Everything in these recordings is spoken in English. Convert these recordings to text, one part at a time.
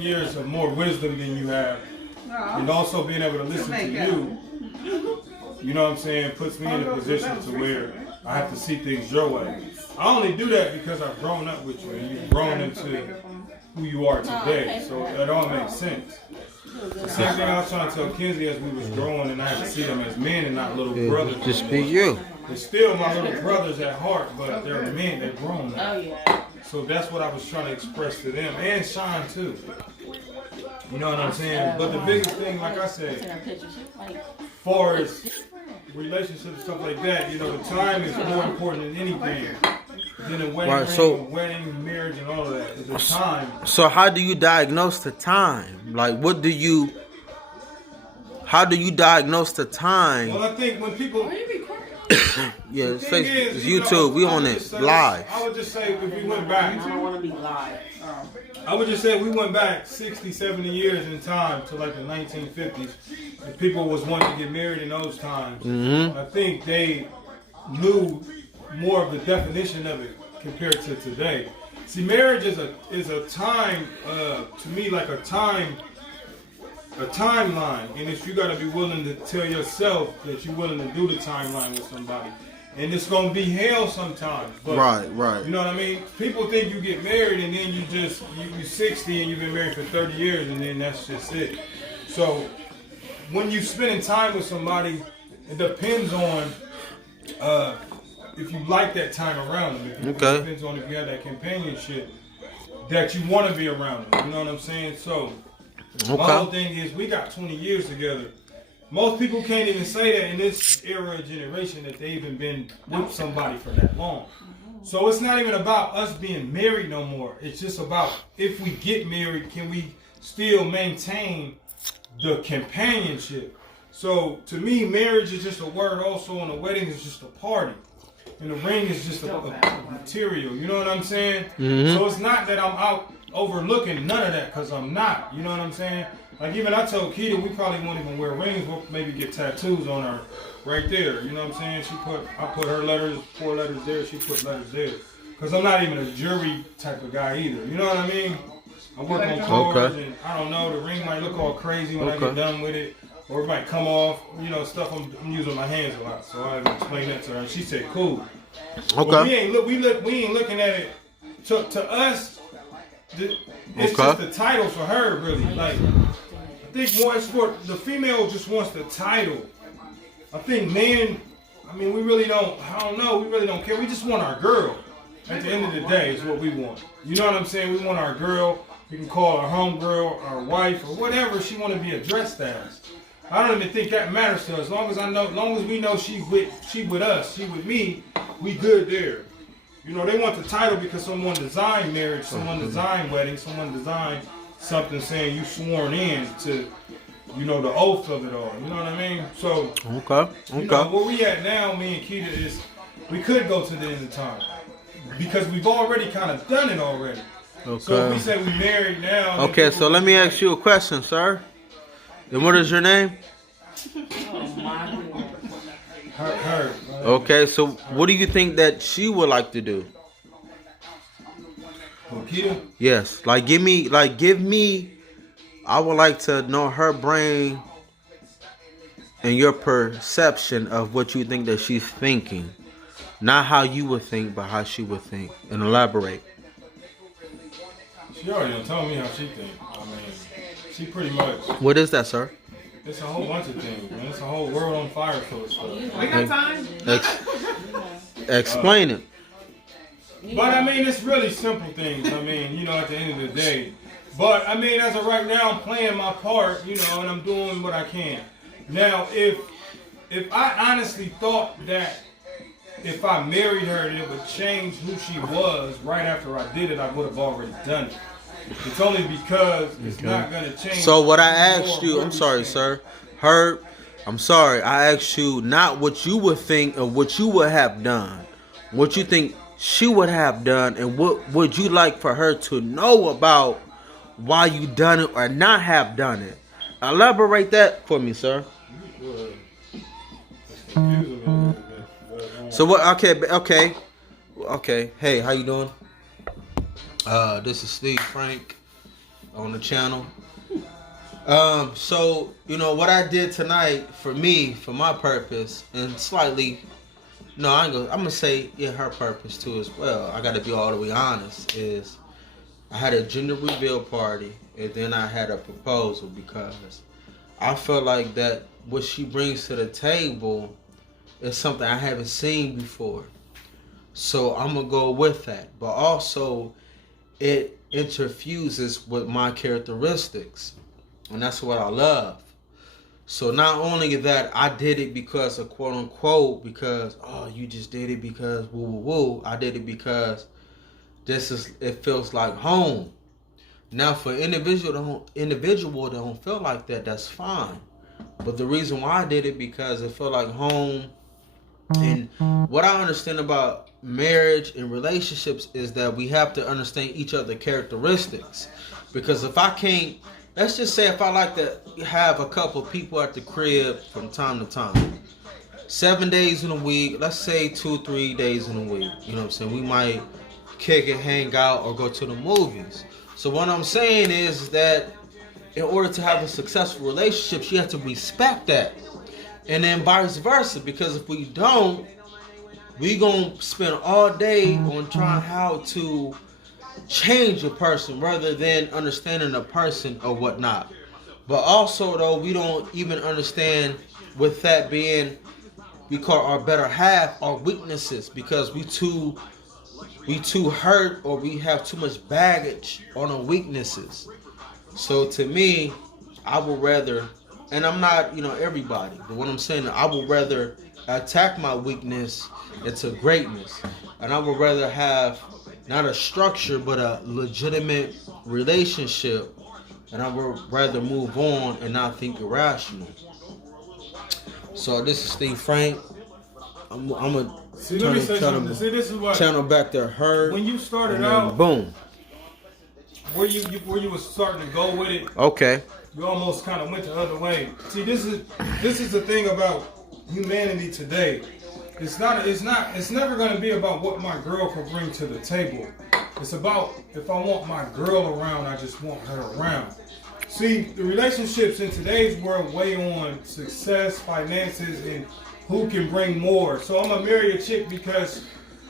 years of more wisdom than you have, and also being able to listen to you, you know what I'm saying, puts me in a position to where I have to see things your way. I only do that because I've grown up with you and you've grown into who you are today, so it all makes sense. The same thing I was trying to tell Kenzie as we was growing, and I had to see them as men and not little brothers. Just be you. They're still my little brothers at heart, but they're men, they're grown now. Oh, yeah. So that's what I was trying to express to them, and Sean too. You know what I'm saying? But the biggest thing, like I said, far as relationships and stuff like that, you know, the time is more important than anything. Than a wedding, Right, so, wedding, marriage, and all of that. It's the time. So how do you diagnose the time? Like, how do you diagnose the time? Well, I think when people... Yeah, it's thing Facebook, is, it's you know, YouTube, we I on would it just say- live. I would just say if we went back... I don't want to be live. I would just say if we went back 60, 70 years in time to like the 1950s, if people was wanting to get married in those times, I think they knew more of the definition of it compared to today. See, marriage is a time, to me, like a timeline, and it's you got to be willing to tell yourself that you're willing to do the timeline with somebody. And it's gonna be hell sometimes. But, Right. You know what I mean? People think you get married and then you're 60 and you've been married for 30 years and then that's just it. So when you spending time with somebody, it depends on if you like that time around them. It depends on if you have that companionship that you want to be around them. You know what I'm saying? So my whole thing is we got 20 years together. Most people can't even say that in this era of generation that they even been with somebody for that long. So it's not even about us being married no more. It's just about if we get married, can we still maintain the companionship? So to me, marriage is just a word also, and the wedding is just a party. And the ring is just a material. You know what I'm saying? So it's not that I'm out overlooking none of that, because I'm not. You know what I'm saying? Like even I told Keita we probably won't even wear rings. We'll maybe get tattoos on her right there. You know what I'm saying? I put her letters, 4 letters there. She put letters there. Because I'm not even a jury type of guy either. You know what I mean? I work on cars and I don't know, the ring might look all crazy when I get done with it. Or it might come off, you know, stuff I'm using my hands a lot. So I had to explain that to her. And she said, cool. But we ain't looking at it. To us, it's just the title for her, really. Like, I think more it's for the female just wants the title. I think men, I mean, we really don't care. We just want our girl. At the end of the day, is what we want. You know what I'm saying? We want our girl. We can call her home girl, our wife, or whatever she want to be addressed as. I don't even think that matters to us. As long as we know she with us, she with me, we good there. You know, they want the title because someone designed marriage, someone designed wedding, someone designed something saying you sworn in to, you know, the oath of it all. You know what I mean? So, you know, where we at now, me and Keita, is we could go to the end of time because we've already kind of done it already. So if we say we married now. Okay, so let me ask you a question, sir. And what is your name? Her. Okay, so what do you think that she would like to do? Keita? Yes, give me. I would like to know her brain and your perception of what you think that she's thinking, not how you would think, but how she would think, and elaborate. She already done told me how she think. I mean, she pretty much. What is that, sir? It's a whole bunch of things, man. It's a whole world on fire full of stuff. We got time? Explain it. But I mean, it's really simple things. I mean, you know, at the end of the day. But I mean, as of right now, I'm playing my part, you know, and I'm doing what I can. Now, if I honestly thought that if I married her, that it would change who she was right after I did it, I would have already done it. It's only because it's not going to change. So what I asked you, I'm sorry, sir. Herb, I'm sorry. I asked you not what you would think or what you would have done. What you think she would have done, and what would you like for her to know about why you done it or not have done it? Elaborate that for me, sir. So what? Okay. Hey, how you doing? This is Steve Frank. on the channel. So you know what I did tonight for me, for my purpose, and slightly, no, I'm gonna say her purpose too as well. I got to be all the way honest. Is I had a gender reveal party, and then I had a proposal because I felt like that what she brings to the table is something I haven't seen before. So I'm gonna go with that, but also it interfuses with my characteristics, and that's what I love. So not only that, I did it because of quote unquote, because you just did it because woo woo woo. I did it because it feels like home. Now for individual that don't feel like that, that's fine. But the reason why I did it because it felt like home. And what I understand about marriage and relationships is that we have to understand each other's characteristics. Because if I can't, let's just say if I like to have a couple people at the crib from time to time, 7 days in a week, let's say 2-3 days in a week, you know what I'm saying? We might kick it, hang out, or go to the movies. So what I'm saying is that in order to have a successful relationship, you have to respect that. And then vice versa, because if we don't, we gonna spend all day on trying how to change a person rather than understanding a person or whatnot. But also though, we don't even understand with that being, we call our better half our weaknesses, because we too hurt, or we have too much baggage on our weaknesses. So to me, I would rather, and I'm not, everybody, but what I'm saying, I would rather attack my weakness into greatness. And I would rather have not a structure, but a legitimate relationship. And I would rather move on and not think irrational. So this is Steve Frank. I'm going See, let me say something. See, this is what channel back to her. When you started out, boom. Where you was starting to go with it. Okay. You almost kind of went the other way. See, this is the thing about humanity today. It's never going to be about what my girl can bring to the table. It's about, if I want my girl around, I just want her around. See, the relationships in today's world weigh on success, finances, and who can bring more. So I'm gonna marry a chick because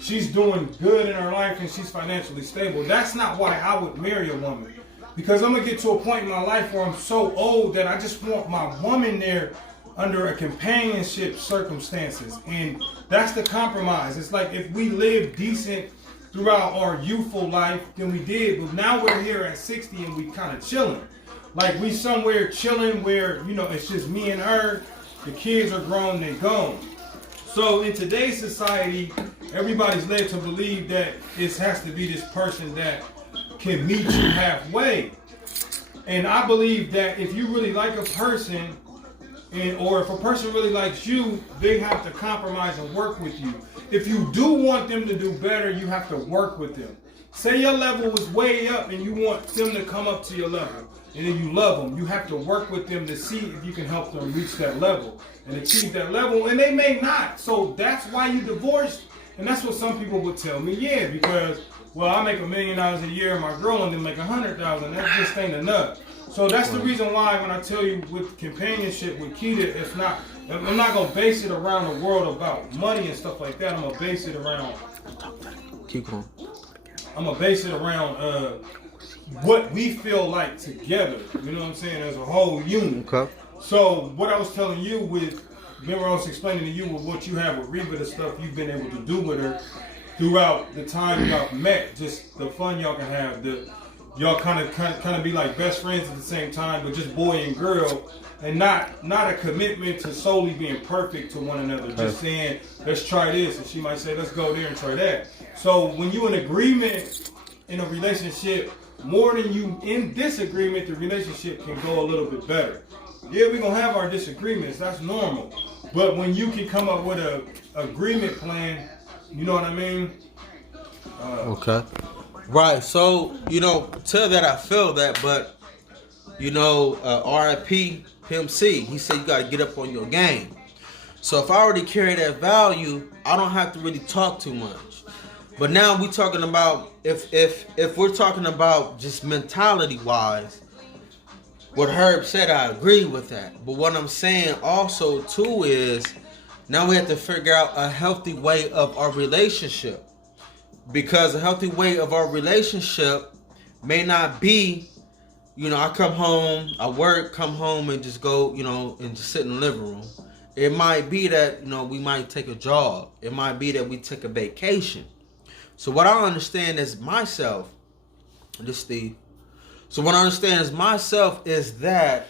she's doing good in her life and she's financially stable. That's not why I would marry a woman. Because I'm gonna get to a point in my life where I'm so old that I just want my woman there under a companionship circumstances. And that's the compromise. It's like if we live decent throughout our youthful life, then we did. But now we're here at 60 and we kind of chilling. Like we somewhere chilling where, it's just me and her. The kids are grown, they're gone. So in today's society, everybody's led to believe that it has to be this person that can meet you halfway. And I believe that if you really like a person, or if a person really likes you, they have to compromise and work with you. If you do want them to do better, you have to work with them. Say your level is way up and you want them to come up to your level. And then you love them. You have to work with them to see if you can help them reach that level and achieve that level. And they may not. So that's why you divorced. And that's what some people would tell me. Yeah, because, well, I make $1 million a year and my girl only make $100,000. That just ain't enough. So that's the reason why when I tell you with companionship with Keita, I'm not going to base it around the world about money and stuff like that. I'm going to base it around. Keep going. I'm going to base it around what we feel like together, you know what I'm saying, as a whole unit. Okay. So what I was telling you remember I was explaining to you with what you have with Reba, the stuff you've been able to do with her throughout the time y'all met, just the fun y'all can have, y'all kind of be like best friends at the same time, but just boy and girl, and not a commitment to solely being perfect to one another, just saying, let's try this, and she might say, let's go there and try that. So when you in agreement in a relationship, more than you in disagreement, the relationship can go a little bit better. Yeah, we're going to have our disagreements. That's normal. But when you can come up with a agreement plan, you know what I mean? Okay. Right. So, to that I feel that, but, RIP Pimp C, he said you got to get up on your game. So if I already carry that value, I don't have to really talk too much. But now we talking about if we're talking about just mentality wise, what Herb said, I agree with that. But what I'm saying also too is now we have to figure out a healthy way of our relationship. Because a healthy way of our relationship may not be, I come home, I work, come home and just go, and just sit in the living room. It might be that, we might take a jog. It might be that we take a vacation. So what I understand is myself, this Steve. So what I understand is myself is that,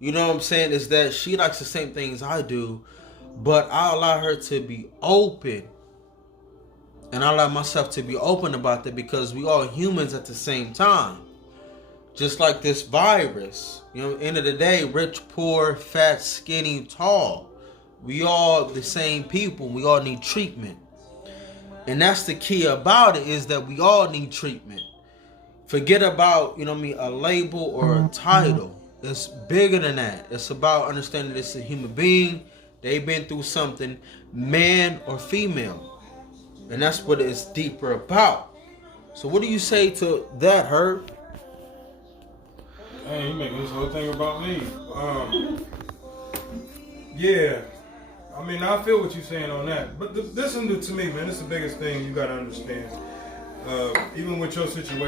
is that she likes the same things I do, but I allow her to be open. And I allow myself to be open about that because we all humans at the same time. Just like this virus. At the end of the day, rich, poor, fat, skinny, tall. We all the same people. We all need treatment. And that's the key about it, is that we all need treatment. Forget about, a label or a title. It's bigger than that. It's about understanding this is a human being. They've been through something, man or female. And that's what it's deeper about. So what do you say to that, Herb? Hey, you making this whole thing about me. Yeah. I mean, I feel what you're saying on that. But listen to me, man. This is the biggest thing you got to understand. Even with your situation.